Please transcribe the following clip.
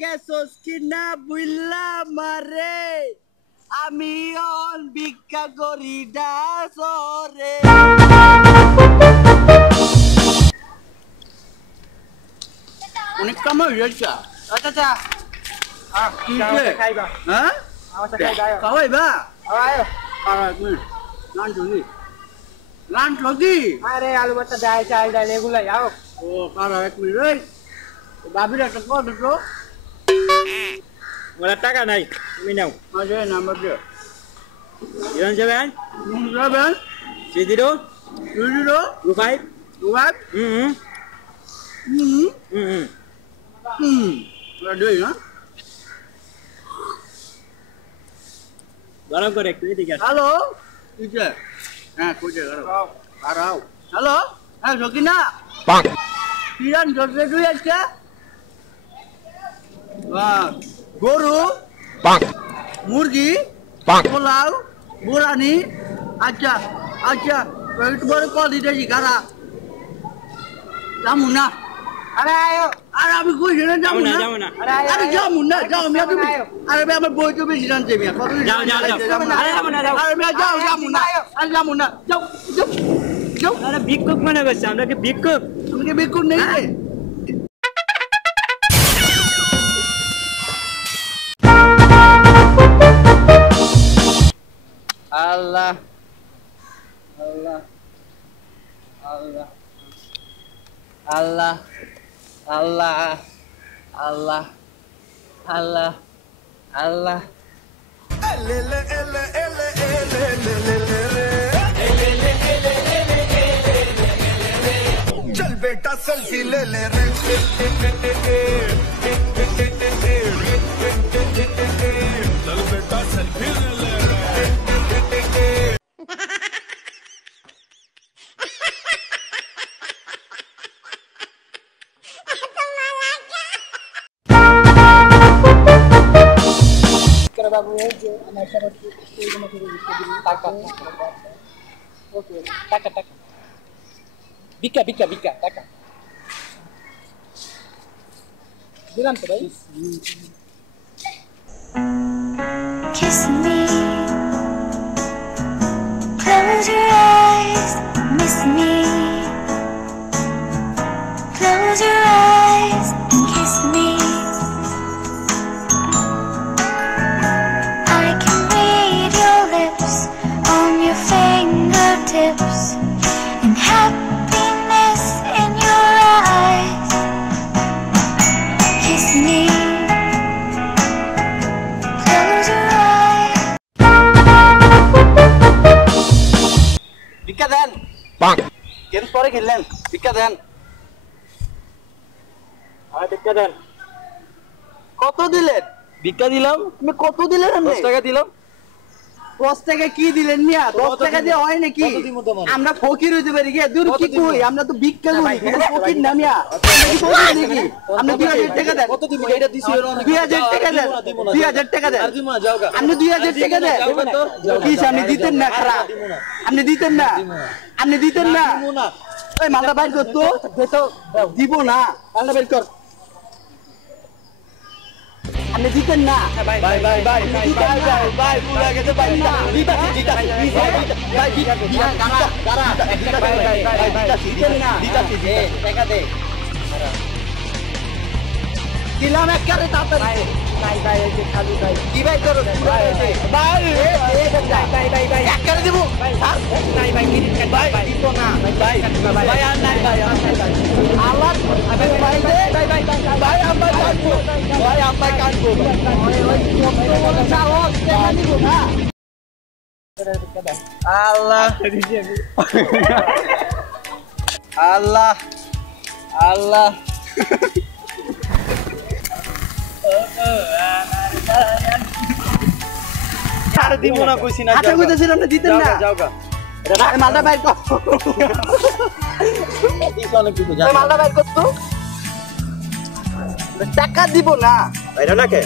গেছস কিনা বুইল্লা মারে আমি অন ভিক্ষা করি ডাসরে অনেক কামাই হয়েছে আচ্ছা কি খাইবা হ্যাঁ আমার সাথে খাইবা খাওয়াইবা আয় এক মিনিট লাঞ্চ লগি আরে আলু ভর্তা চাল ডাল এগুলাই আও ও কারা এক মিনিট রে বাবির একটা কল দিছো ওরা টাকা নাই তুমি নাও আরে নাম্বার দে 07 30 25 গরম করে একটু এদিকে হ্যালো ঠিক আছে হ্যাঁ কই যা দাঁড়াও হ্যালো হ্যাঁ সকিনা পাক কিরান জোরে দুই আছে গরু পাক মুরগি পাক পোলাও বুরানি আচ্ছা আচ্ছা একটু বড় কল দিতেছি কারা যাবো না আরে আয়ো আরে আমি কই না যাবো না আরে যাবো না যাও মিয়া তুমি আরে ভাই আমার বই তো বেশি জানছে মিয়া কত যাও আরে যাবো না আরে মিয়া যাও যাবো না আরে যাবো না যাও যাও যাও আরে ভিক্ষুক মনে করছে আমরা কি ভিক্ষুক তুমি কি বেকুন নেই রে আল্লাহ আল্লাহ আল্লাহ আল্লাহ আল্লাহ আল্লাহ আল্লাহ আল্লাহ चल बेटा सेल्फी ले ले रे चल बेटा सेल्फी ले ले বাবু এই যে আমার সাথে এই জন্য করে টাকা ওকে টাকা ভিক্ষা টাকা দিলাম তো ভাই Kiss me, close your eyes, miss me. Close your eyes and kiss me. I can read your lips on your fingertips and happiness in your eyes. Kiss me. Close your eyes. ভিক্ষা দেন পাক কেন পরে খেললেন ভিক্ষা দেন আর ভিক্ষা দেন কত দিলেন ভিক্ষা দিলাম তুমি কত দিলেন 10 টাকা দিলাম 10 টাকা কি দিলেন মিয়া 10 টাকা দিয়ে হয় নাকি আমরা ফকির হইতে পারি কি দূর কি কই আমরা তো ভিক্ষা করি কিন্তু ফকির না মিয়া আমরা 2000 টাকা দেন কত দিব এটা দিছি 2000 টাকা দেন 2000 টাকা দেন আপনি 2000 টাকা দেন কি আপনি দিতেন না খারা আপনি দিতেন না ওই মালটা বাইর কর তো দিব না মালটা বাইর কর আপনি দিতেন না ভাই পুরা গেছে ভাই দিতা টাকা দে দিলাম এক কারে তাড়াতাড়ি নাই ভাই এই যে খালি ভাই কি ভাই করো ভাই এক কারে দেব নাই ভাই মিনিট কাট ভাই দিব না ভাই আর নাই ভাই আল্লাহ আমি ভাই দে ভাই আমার কাটবো ওই সাহস টাকা দিব না আল্লাহ আল্লাহ আল্লাহ আর দিব না কইছি না আচ্ছা কইতেছিলাম না দিতেন না যাওগা এটা মালটা বাইর কর দিছ অনেক কিছু জানো মালটা বাইর কর তো টাকা দিব না বাইরে না কে